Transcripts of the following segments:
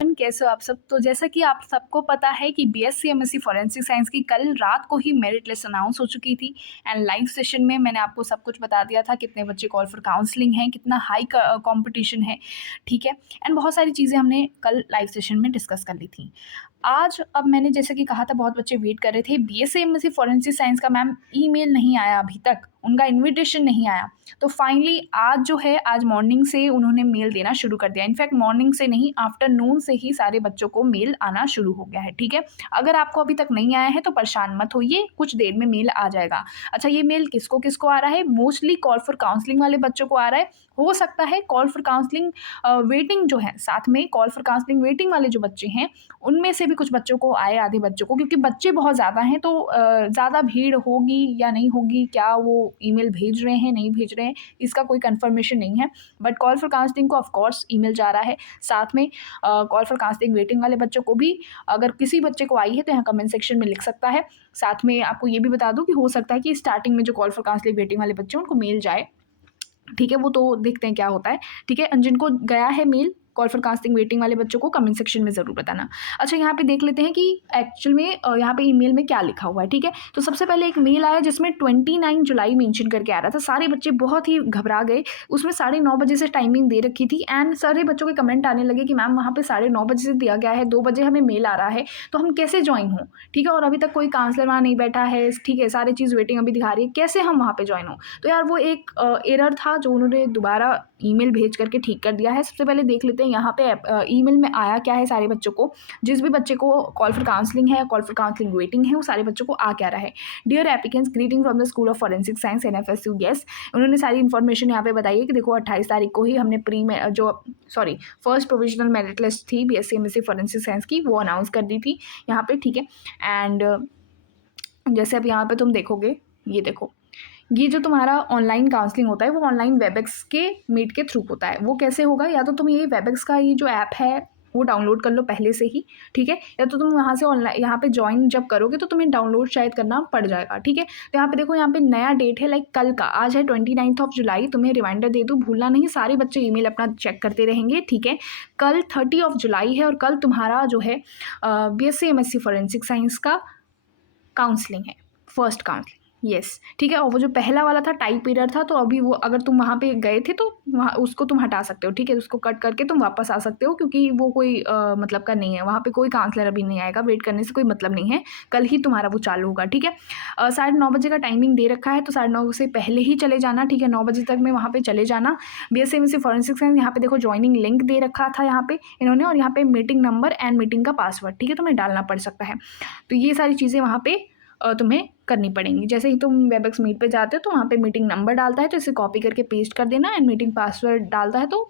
कैसे हो आप सब। तो जैसा कि आप सबको पता है कि बीएससी एमएससी फॉरेंसिक साइंस की कल रात को ही मेरिट लिस्ट अनाउंस हो चुकी थी। एंड लाइव सेशन में मैंने आपको सब कुछ बता दिया था, कितने बच्चे कॉल फॉर काउंसलिंग हैं, कितना हाई कंपटीशन है, ठीक है। एंड बहुत सारी चीज़ें हमने कल लाइव सेशन में डिस्कस कर ली थी। आज अब मैंने जैसे कि कहा था, बहुत बच्चे वेट कर रहे थे। बीएससी एमएससी फॉरेंसिक साइंस का मैम ईमेल नहीं आया अभी तक, उनका इनविटेशन नहीं आया। तो फाइनली आज जो है, आज मॉर्निंग से उन्होंने मेल देना शुरू कर दिया। इनफैक्ट मॉर्निंग से नहीं, आफ्टरनून से ही सारे बच्चों को मेल आना शुरू हो गया है, ठीक है। अगर आपको अभी तक नहीं आया है तो परेशान मत होइए, कुछ देर में मेल आ जाएगा। अच्छा, ये मेल किसको किसको आ रहा है? मोस्टली कॉल फॉर काउंसलिंग वाले बच्चों को आ रहा है। हो सकता है कॉल फॉर काउंसलिंग वेटिंग जो है, साथ में कॉल फॉर काउंसलिंग वेटिंग वाले जो बच्चे हैं, उनमें से भी कुछ बच्चों को आए, आधे बच्चों को, क्योंकि बच्चे बहुत ज़्यादा हैं तो ज़्यादा भीड़ होगी या नहीं होगी, क्या वो ईमेल भेज रहे हैं नहीं भेज रहे हैं, इसका कोई कंफर्मेशन नहीं है। बट कॉल फॉर काउंसलिंग को ऑफकोर्स ईमेल जा रहा है। साथ में कॉल फॉर काउंसलिंग वेटिंग वाले बच्चों को भी, अगर किसी बच्चे को आई है तो यहाँ कमेंट सेक्शन में लिख सकता है। साथ में आपको ये भी बता दूँ कि हो सकता है कि स्टार्टिंग में जो कॉल फॉर काउंसलिंग वेटिंग वाले बच्चे हैं उनको मेल जाए, ठीक है। वो तो देखते हैं क्या होता है, ठीक है। जिनको गया है mail call for casting waiting वाले बच्चों को कमेंट सेक्शन में ज़रूर बताना। अच्छा, यहाँ पे देख लेते हैं कि एक्चुअल में यहाँ पे ईमेल में क्या लिखा हुआ है, ठीक है। तो सबसे पहले एक मेल आया जिसमें 29 जुलाई मेंशन करके आ रहा था। सारे बच्चे बहुत ही घबरा गए। उसमें 9:30 बजे से टाइमिंग दे रखी थी एंड सारे बच्चों के कमेंट आने लगे कि मैम वहाँ पे 9:30 बजे से दिया गया है, 2 बजे हमें मेल आ रहा है, तो हम कैसे ज्वाइन हों, ठीक है। और अभी तक कोई काउंसलर वहाँ नहीं बैठा है, ठीक है। सारी चीज़ वेटिंग अभी दिखा रही है, कैसे हम वहाँ पर ज्वाइन हों। तो यार वो एक एरर था जो उन्होंने दोबारा ईमेल भेज करके ठीक कर दिया है। सबसे पहले देख लेते हैं यहाँ पे ईमेल में आया क्या है सारे बच्चों को। जिस भी बच्चे को कॉल फॉर काउंसलिंग है, कॉल फॉर काउंसलिंग वेटिंग है, वो सारे बच्चों को आ क्या रहा है। Dear applicants, greeting from the school of forensic science NFSU. Yes, उन्होंने सारी इन्फॉर्मेशन यहाँ पे बताई है कि देखो 28 तारीख को ही हमने फर्स्ट प्रोविजनल मेरिट लिस्ट थी बीएससी एमएससी फॉरेंसिक साइंस की, वो अनाउंस कर दी थी यहाँ पे, ठीक है। एंड जैसे अब यहाँ पे तुम देखोगे, ये देखो, ये जो तुम्हारा ऑनलाइन काउंसलिंग होता है वो ऑनलाइन वेबएक्स के मीट के थ्रू होता है। वो कैसे होगा? या तो तुम ये वेबएक्स का ये जो ऐप है वो डाउनलोड कर लो पहले से ही, ठीक है। या तो तुम वहाँ से ऑनलाइन यहाँ पे ज्वाइन जब करोगे तो तुम्हें डाउनलोड शायद करना पड़ जाएगा, ठीक है। तो यहाँ पे देखो, यहाँ पे नया डेट है, लाइक कल का, आज है 29 जुलाई। तुम्हें रिमाइंडर दे दूँ, भूलना नहीं, सारे बच्चे ईमेल अपना चेक करते रहेंगे, ठीक है। कल 30 जुलाई है और कल तुम्हारा जो है बीएससी एमएससी फॉरेंसिक साइंस का काउंसलिंग है, फर्स्ट काउंसलिंग। यस, ठीक है। और वो जो पहला वाला था टाइप एरर था, तो अभी वो अगर तुम वहाँ पे गए थे तो वहाँ उसको तुम हटा सकते हो, ठीक है। उसको कट करके तुम वापस आ सकते हो, क्योंकि वो कोई मतलब का नहीं है। वहाँ पे कोई काउंसलर अभी नहीं आएगा, वेट करने से कोई मतलब नहीं है। कल ही तुम्हारा वो चालू होगा, ठीक है। 9:30 बजे का टाइमिंग दे रखा है, तो 9:30 से पहले ही चले जाना, ठीक है। 9 बजे तक में वहाँ पर चले जाना। बीएससी एमएससी फॉरेंसिक साइंस, यहाँ पे देखो ज्वाइनिंग लिंक दे रखा था यहाँ पे इन्होंने, और यहाँ पे मीटिंग नंबर एंड मीटिंग का पासवर्ड, ठीक है, तुम्हें डालना पड़ सकता है। तो ये सारी चीज़ें वहाँ पे तुम्हें करनी पड़ेंगी। जैसे ही तुम वेबएक्स मीट पे जाते हो तो वहाँ पे मीटिंग नंबर डालता है, तो इसे कॉपी करके पेस्ट कर देना, एंड मीटिंग पासवर्ड डालता है तो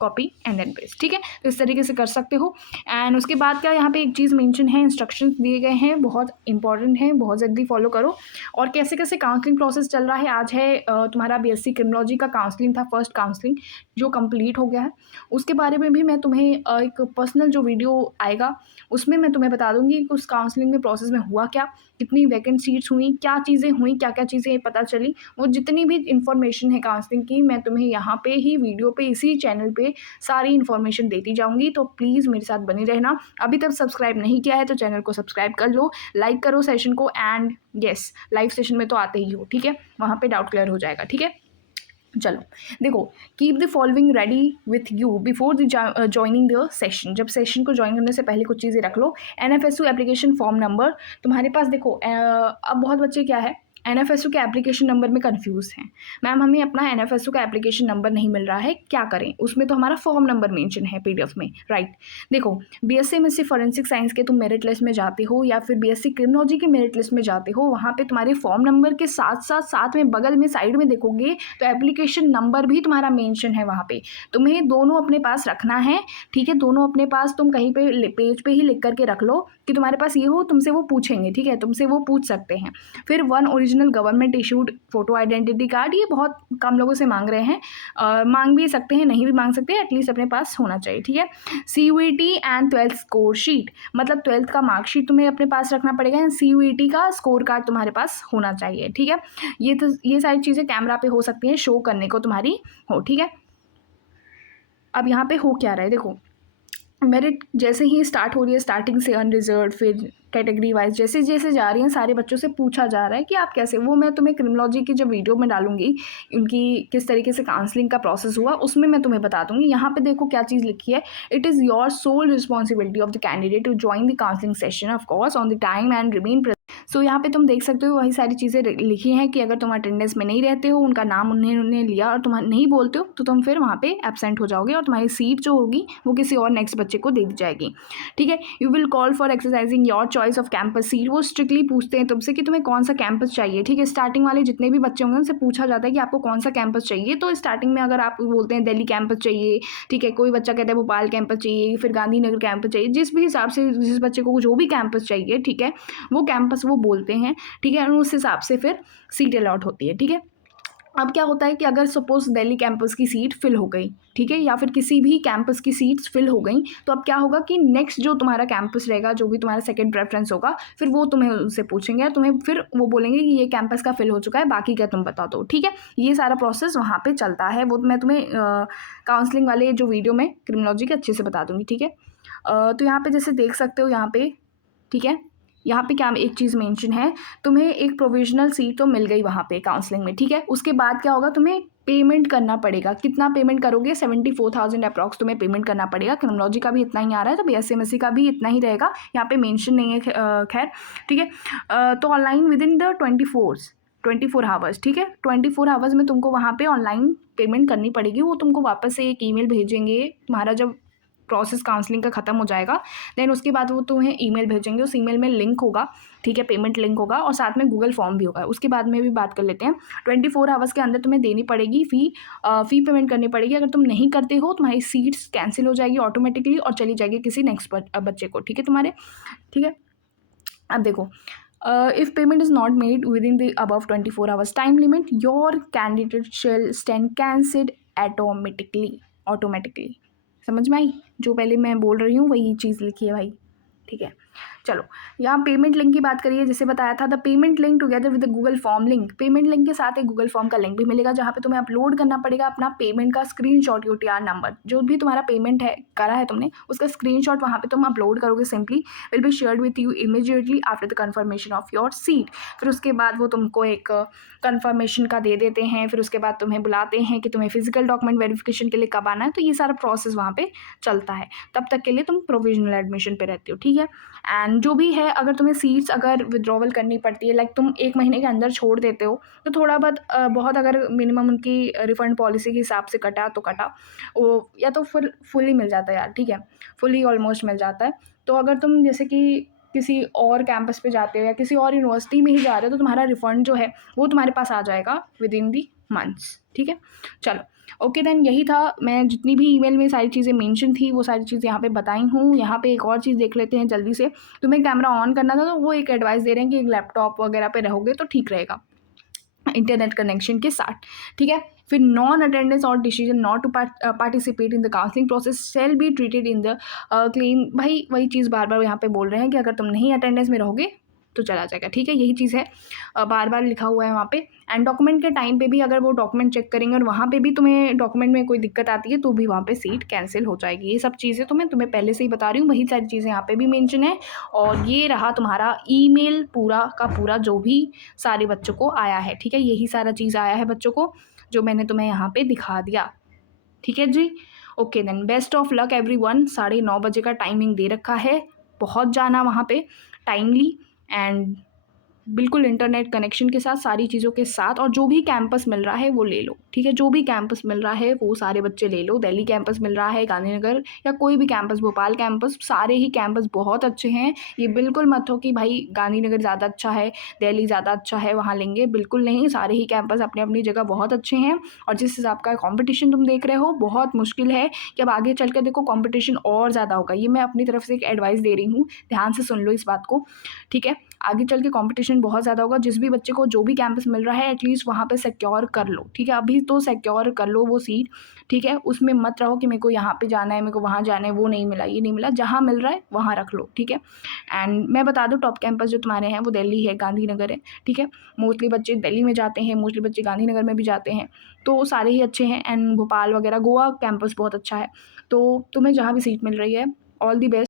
कॉपी एंड देन पेस्ट, ठीक है। तो इस तरीके से कर सकते हो। एंड उसके बाद क्या, यहाँ पे एक चीज़ मेंशन है, इंस्ट्रक्शंस दिए गए हैं, बहुत इंपॉर्टेंट है, बहुत जल्दी फॉलो करो। और कैसे कैसे काउंसलिंग प्रोसेस चल रहा है। आज है तुम्हारा बीएससी क्रिमिनोलॉजी का काउंसलिंग था, फर्स्ट काउंसलिंग जो कंप्लीट हो गया है। उसके बारे में भी मैं तुम्हें एक पर्सनल जो वीडियो आएगा उसमें मैं तुम्हें बता दूंगी कि उस काउंसलिंग में प्रोसेस में हुआ क्या, कितनी वैकेंट सीट्स हुई, क्या चीज़ें हुई, क्या क्या चीज़ें पता चली। वो जितनी भी इन्फॉर्मेशन है काउंसलिंग की, मैं तुम्हें यहाँ पे ही वीडियो पे, इसी चैनल पे सारी इन्फॉर्मेशन देती जाऊँगी। तो प्लीज़ मेरे साथ बने रहना। अभी तक सब्सक्राइब नहीं किया है तो चैनल को सब्सक्राइब कर लो, लाइक करो सेशन को, एंड यस, लाइव सेशन में तो आते ही हो, ठीक है। वहाँ पर डाउट क्लियर हो जाएगा, ठीक है। चलो देखो, keep the following ready with you before the joining the session. जब सेशन को ज्वाइन करने से पहले कुछ चीज़ें रख लो। एनएफएसयू एप्लीकेशन फॉर्म नंबर तुम्हारे पास, देखो अब बहुत बच्चे क्या है, एनएफएसयू के एप्लीकेशन नंबर में कंफ्यूज हैं। मैम हमें अपना एनएफएसयू का एप्लीकेशन नंबर नहीं मिल रहा है, क्या करें? उसमें तो हमारा फॉर्म नंबर मेंशन है पीडीएफ में, राइट। देखो, बीएससी एमएससी फॉरेंसिक साइंस के तुम मेरिट लिस्ट में जाते हो या फिर बीएससी क्रिमिनोलॉजी के मेरिट लिस्ट में जाते हो, वहाँ पे तुम्हारे फॉर्म नंबर के साथ में बगल में साइड में देखोगे तो एप्लीकेशन नंबर भी तुम्हारा मेंशन है वहाँ पे। तुम्हें दोनों अपने पास रखना है, ठीक है। दोनों अपने पास तुम कहीं पे पेज पे ही लिख करके रख लो कि तुम्हारे पास ये हो, तुमसे वो पूछेंगे, ठीक है, तुमसे वो पूछ सकते हैं। फिर 1 original government issued photo identity card, ये बहुत कम लोगों से मांग रहे हैं, मांग भी सकते हैं, नहीं भी मांग सकते, एटलीस्ट अपने पास होना चाहिए, ठीक है। CUET and 12th score sheet, मतलब 12th का मार्कशीट तुम्हें अपने पास रखना पड़ेगा, एंड सीयूईटी का स्कोर कार्ड तुम्हारे पास होना चाहिए, ठीक है। ये सारी चीज़ें कैमरा पे हो सकती हैं, शो करने को तुम्हारी हो, ठीक है। अब यहाँ पे हो क्या रहा है, देखो मेरिट जैसे ही स्टार्ट हो रही है, स्टार्टिंग से अनरिजर्व्ड, फिर कैटेगरी वाइज जैसे जैसे जा रही हैं, सारे बच्चों से पूछा जा रहा है कि आप कैसे, वो मैं तुम्हें क्रिमिनोलॉजी की जब वीडियो में डालूंगी, उनकी किस तरीके से काउंसलिंग का प्रोसेस हुआ उसमें मैं तुम्हें बता दूंगी। यहाँ पे देखो क्या चीज़ लिखी है, it is your sole responsibility of the candidate to join the counselling session of course on the time and remain. So यहाँ पे तुम देख सकते हो वही सारी चीज़ें लिखी हैं कि अगर तुम अटेंडेंस में नहीं रहते हो, उनका नाम उन्होंने लिया और तुम नहीं बोलते हो, तो तुम फिर वहाँ पे एब्सेंट हो जाओगे और तुम्हारी सीट जो होगी वो किसी और नेक्स्ट बच्चे को दे दी जाएगी। ठीक है, you will call for exercising your choice off campus seat. वो स्ट्रिक्टली पूछते हैं तुमसे कि तुम्हें कौन सा कैंपस चाहिए। ठीक है, स्टार्टिंग वाले जितने भी बच्चे होंगे उनसे पूछा जाता है कि आपको कौन सा कैंपस चाहिए। तो स्टार्टिंग में अगर आप बोलते हैं दिल्ली कैंपस चाहिए, ठीक है, कोई बच्चा कहता है भोपाल कैंपस चाहिए, फिर गांधीनगर कैंपस चाहिए, जिस भी हिसाब से जिस बच्चे को जो भी कैंपस चाहिए, ठीक है, वो कैंपस वो बोलते हैं। ठीक है, और उस हिसाब से फिर सीट अलॉट होती है। ठीक है, अब क्या होता है कि अगर सपोज दिल्ली कैंपस की सीट फिल हो गई, ठीक है, या फिर किसी भी कैंपस की सीट्स फिल हो गई, तो अब क्या होगा कि नेक्स्ट जो तुम्हारा कैंपस रहेगा, जो भी तुम्हारा सेकंड प्रेफरेंस होगा, फिर वो तुम्हें उनसे पूछेंगे, तुम्हें फिर वो बोलेंगे कि ये कैंपस का फिल हो चुका है, बाकी क्या तुम बता दो। ठीक है, ये सारा प्रोसेस वहाँ पे चलता है, वो मैं तुम्हें काउंसलिंग वाले जो वीडियो में क्रिमिनोलॉजी के अच्छे से बता दूँगी। ठीक है, तो यहाँ पे जैसे देख सकते हो यहाँ पे, ठीक है, यहाँ पे क्या एक चीज़ मेंशन है, तुम्हें एक प्रोविजनल सीट तो मिल गई वहाँ पे काउंसलिंग में। ठीक है, उसके बाद क्या होगा, तुम्हें पेमेंट करना पड़ेगा। कितना पेमेंट करोगे, 74,000 अप्रॉक्स तुम्हें पेमेंट करना पड़ेगा। क्रिमिनोलॉजी का भी इतना ही आ रहा है, तो बीएससी का भी इतना ही रहेगा, यहाँ पे मेंशन नहीं है खैर। ठीक है, तो online with in the 24 hours, ठीक है, 24 आवर्स में तुमको वहाँ पे ऑनलाइन पेमेंट करनी पड़ेगी। वो तुमको वापस से एक ईमेल भेजेंगे, तुम्हारा जब प्रोसेस काउंसलिंग का ख़त्म हो जाएगा, देन उसके बाद वो तुम्हें ईमेल भेजेंगे। उस ईमेल में लिंक होगा, ठीक है, पेमेंट लिंक होगा, और साथ में गूगल फॉर्म भी होगा। उसके बाद में भी बात कर लेते हैं। 24 आवर्स के अंदर तुम्हें देनी पड़ेगी फ़ी पेमेंट करनी पड़ेगी। अगर तुम नहीं करते हो, तुम्हारी सीट्स कैंसिल हो जाएगी ऑटोमेटिकली और चली जाएगी किसी नेक्स्ट बच्चे को। ठीक है, तुम्हारे, ठीक है। अब देखो, if payment is not made within the above 24 hours time limit, your candidate shall stand cancelled automatically। समझ में आई? जो पहले मैं बोल रही हूँ वही चीज़ लिखी है भाई। ठीक है, चलो यहाँ पेमेंट लिंक की बात करिए। जैसे बताया था, the payment link together with the Google form link. Payment link के साथ एक गूगल फॉर्म का लिंक भी मिलेगा, जहाँ पे तुम्हें अपलोड करना पड़ेगा अपना पेमेंट का स्क्रीनशॉट, यूटीआर नंबर, जो भी तुम्हारा पेमेंट है करा है तुमने, उसका स्क्रीनशॉट वहाँ पे तुम अपलोड करोगे। Simply will be shared with you immediately after the confirmation of your seat. फिर उसके बाद वो तुमको एक कन्फर्मेशन का दे देते हैं। फिर उसके बाद तुम्हें बुलाते हैं कि तुम्हें फिजिकल डॉक्यूमेंट वेरिफिकेशन के लिए कब आना है। तो ये सारा प्रोसेस वहाँ पे चलता है। तब तक के लिए तुम प्रोविजनल एडमिशन पे रहते हो। ठीक है, एंड जो भी है, अगर तुम्हें सीट्स अगर विड्रॉवल करनी पड़ती है, लाइक तुम 1 महीने के अंदर छोड़ देते हो, तो थोड़ा बहुत अगर मिनिमम उनकी रिफ़ंड पॉलिसी के हिसाब से कटा तो कटा, वो या तो फुली मिल जाता है यार। ठीक है, फुली ऑलमोस्ट मिल जाता है। तो अगर तुम जैसे कि किसी और कैंपस पे जाते हो या किसी और यूनिवर्सिटी में ही जा रहे हो, तो तुम्हारा रिफ़ंड जो है वो तुम्हारे पास आ जाएगा विद इन दी मंथ्स। ठीक है, चलो ओके, देन यही था। मैं जितनी भी ईमेल में सारी चीज़ें मेंशन थी वो सारी चीज़ें यहाँ पे बताई हूँ। यहाँ पे एक और चीज़ देख लेते हैं जल्दी से। तुम्हें कैमरा ऑन करना था, तो वो एक एडवाइस दे रहे हैं कि एक लैपटॉप वगैरह पे रहोगे तो ठीक रहेगा इंटरनेट कनेक्शन के साथ। ठीक है, फिर नॉन अटेंडेंस और decision not to participate in the counselling process shall be treated in the claim. भाई वही चीज़ बार बार यहाँ पे बोल रहे हैं कि अगर तुम नहीं अटेंडेंस में रहोगे तो चला जाएगा। ठीक है, यही चीज़ है, बार बार लिखा हुआ है वहाँ पे। एंड डॉक्यूमेंट के टाइम पे भी अगर वो डॉक्यूमेंट चेक करेंगे और वहाँ पे भी तुम्हें डॉक्यूमेंट में कोई दिक्कत आती है, तो भी वहाँ पे सीट कैंसिल हो जाएगी। ये सब चीज़ें तो मैं तुम्हें पहले से ही बता रही हूँ, वही सारी चीज़ें यहाँ पे भी मेंशन है। और ये रहा तुम्हारा ईमेल पूरा का पूरा जो भी सारे बच्चों को आया है। ठीक है, यही सारा चीज़ आया है बच्चों को, जो मैंने तुम्हें यहाँ पे दिखा दिया। ठीक है जी, okay then, best of luck everyone. 9:30 बजे का टाइमिंग दे रखा है, पहुँच जाना वहाँ पे टाइमली एंड बिल्कुल इंटरनेट कनेक्शन के साथ, सारी चीज़ों के साथ। और जो भी कैंपस मिल रहा है वो ले लो। ठीक है, जो भी कैंपस मिल रहा है वो सारे बच्चे ले लो। दिल्ली कैंपस मिल रहा है, गांधीनगर या कोई भी कैंपस, भोपाल कैंपस, सारे ही कैंपस बहुत अच्छे हैं। ये बिल्कुल मत हो कि भाई गांधीनगर ज़्यादा अच्छा है, दिल्ली ज़्यादा अच्छा है, वहाँ लेंगे, बिल्कुल नहीं। सारे ही कैंपस अपनी अपनी जगह बहुत अच्छे हैं। और जिस हिसाब का कॉम्पिटिशन तुम देख रहे हो, बहुत मुश्किल है कि अब आगे चल कर देखो कॉम्पिटिशन और ज़्यादा होगा। ये मैं अपनी तरफ से एक एडवाइस दे रही हूँ, ध्यान से सुन लो इस बात को। ठीक है, आगे चल के कंपटीशन बहुत ज़्यादा होगा। जिस भी बच्चे को जो भी कैंपस मिल रहा है, एटलीस्ट वहाँ पे सिक्योर कर लो। ठीक है, अभी तो सिक्योर कर लो वो सीट। ठीक है, उसमें मत रहो कि मेरे को यहाँ पे जाना है, मेरे को वहाँ जाना है, वो नहीं मिला, ये नहीं मिला। जहाँ मिल रहा है वहाँ रख लो। ठीक है, एंड मैं बता दूँ टॉप कैंपस जो तुम्हारे हैं वो दिल्ली है, गांधीनगर है। ठीक है, मोस्टली बच्चे दिल्ली में जाते हैं, मोस्टली बच्चे गांधीनगर में भी जाते हैं, तो सारे ही अच्छे हैं। एंड भोपाल वगैरह, गोवा कैंपस बहुत अच्छा है। तो तुम्हें जहाँ भी सीट मिल रही है ऑल द बेस्ट।